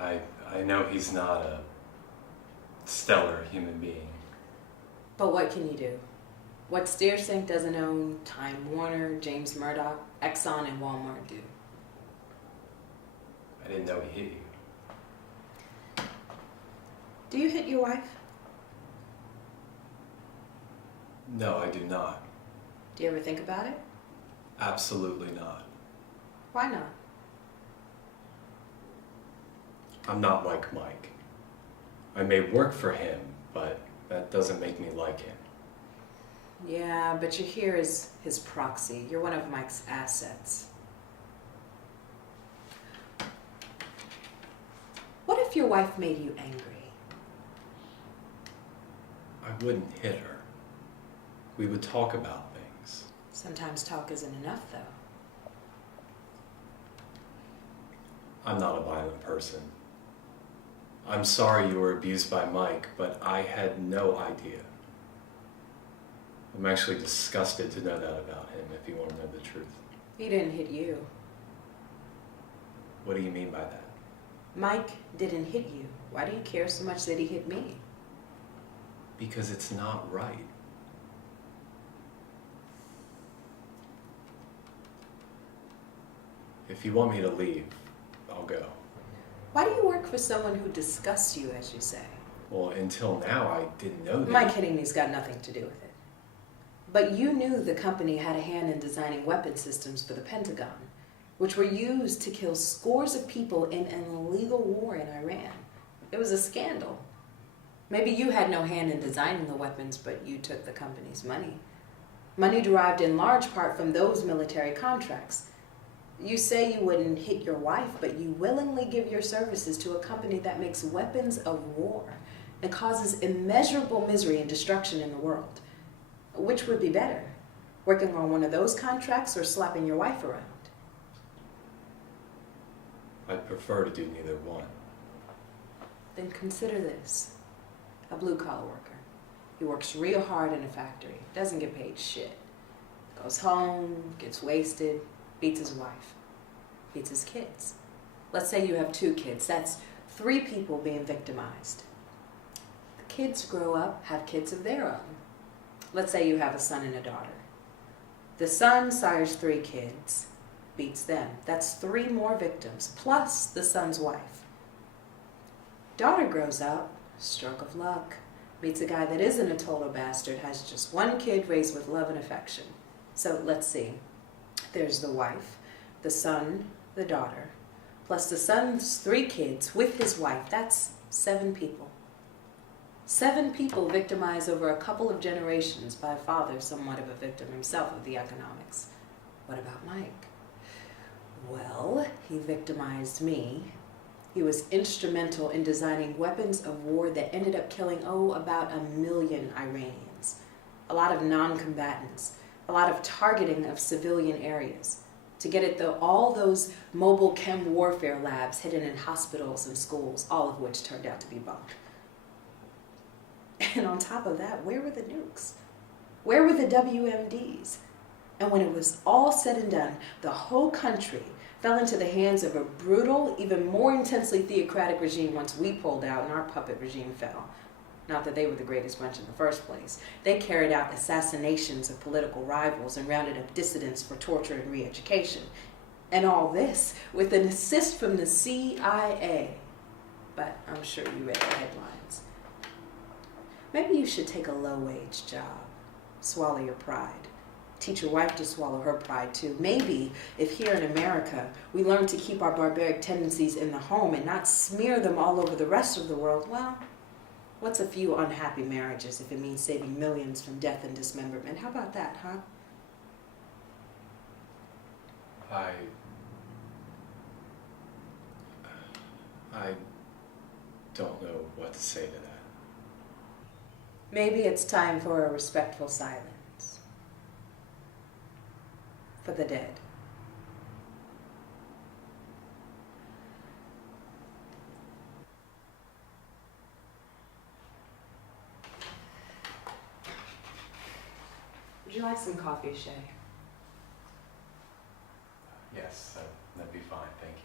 I know he's not a stellar human being. But what can you do? What Steersanct doesn't own, Time Warner, James Murdoch, Exxon, and Walmart do. I didn't know he hit you. Do you hit your wife? No, I do not. Do you ever think about it? Absolutely not. Why not? I'm not like Mike. I may work for him, but that doesn't make me like him. Yeah, but you're here as his proxy. You're one of Mike's assets. What if your wife made you angry? I wouldn't hit her. We would talk about things. Sometimes talk isn't enough, though. I'm not a violent person. I'm sorry you were abused by Mike, but I had no idea. I'm actually disgusted to know that about him, if you want to know the truth. He didn't hit you. What do you mean by that? Mike didn't hit you. Why do you care so much that he hit me? Because it's not right. If you want me to leave, I'll go. Why do you work for someone who disgusts you, as you say? Well, until now, I didn't know that. Mike hitting me's got nothing to do with it. But you knew the company had a hand in designing weapon systems for the Pentagon, which were used to kill scores of people in an illegal war in Iran. It was a scandal. Maybe you had no hand in designing the weapons, but you took the company's money. Money derived in large part from those military contracts. You say you wouldn't hit your wife, but you willingly give your services to a company that makes weapons of war and causes immeasurable misery and destruction in the world. Which would be better, working on one of those contracts or slapping your wife around? I'd prefer to do neither one. Then consider this. A blue-collar worker. He works real hard in a factory, doesn't get paid shit. Goes home, gets wasted, beats his wife, beats his kids. Let's say you have 2 kids. That's 3 people being victimized. The kids grow up, have kids of their own. Let's say you have a son and a daughter. The son sires 3 kids, beats them. That's 3 more victims, plus the son's wife. Daughter grows up, stroke of luck, meets a guy that isn't a total bastard, has just 1 kid raised with love and affection. So let's see. There's the wife, the son, the daughter, plus the son's 3 kids with his wife. That's 7 people. 7 people victimized over a couple of generations by a father, somewhat of a victim himself of the economics. What about Mike? Well, he victimized me. He was instrumental in designing weapons of war that ended up killing, about 1 million Iranians. A lot of non-combatants. A lot of targeting of civilian areas. To get at all those mobile chem warfare labs hidden in hospitals and schools, all of which turned out to be bombed. And on top of that, where were the nukes? Where were the WMDs? And when it was all said and done, the whole country fell into the hands of a brutal, even more intensely theocratic regime once we pulled out and our puppet regime fell. Not that they were the greatest bunch in the first place. They carried out assassinations of political rivals and rounded up dissidents for torture and re-education. And all this with an assist from the CIA. But I'm sure you read the headlines. Maybe you should take a low-wage job. Swallow your pride. Teach your wife to swallow her pride too. Maybe if here in America we learn to keep our barbaric tendencies in the home and not smear them all over the rest of the world, well, what's a few unhappy marriages if it means saving millions from death and dismemberment? How about that, huh? I don't know what to say to that. Maybe it's time for a respectful silence. For the dead. Would you like some coffee, Shay? Yes, that'd be fine, thank you.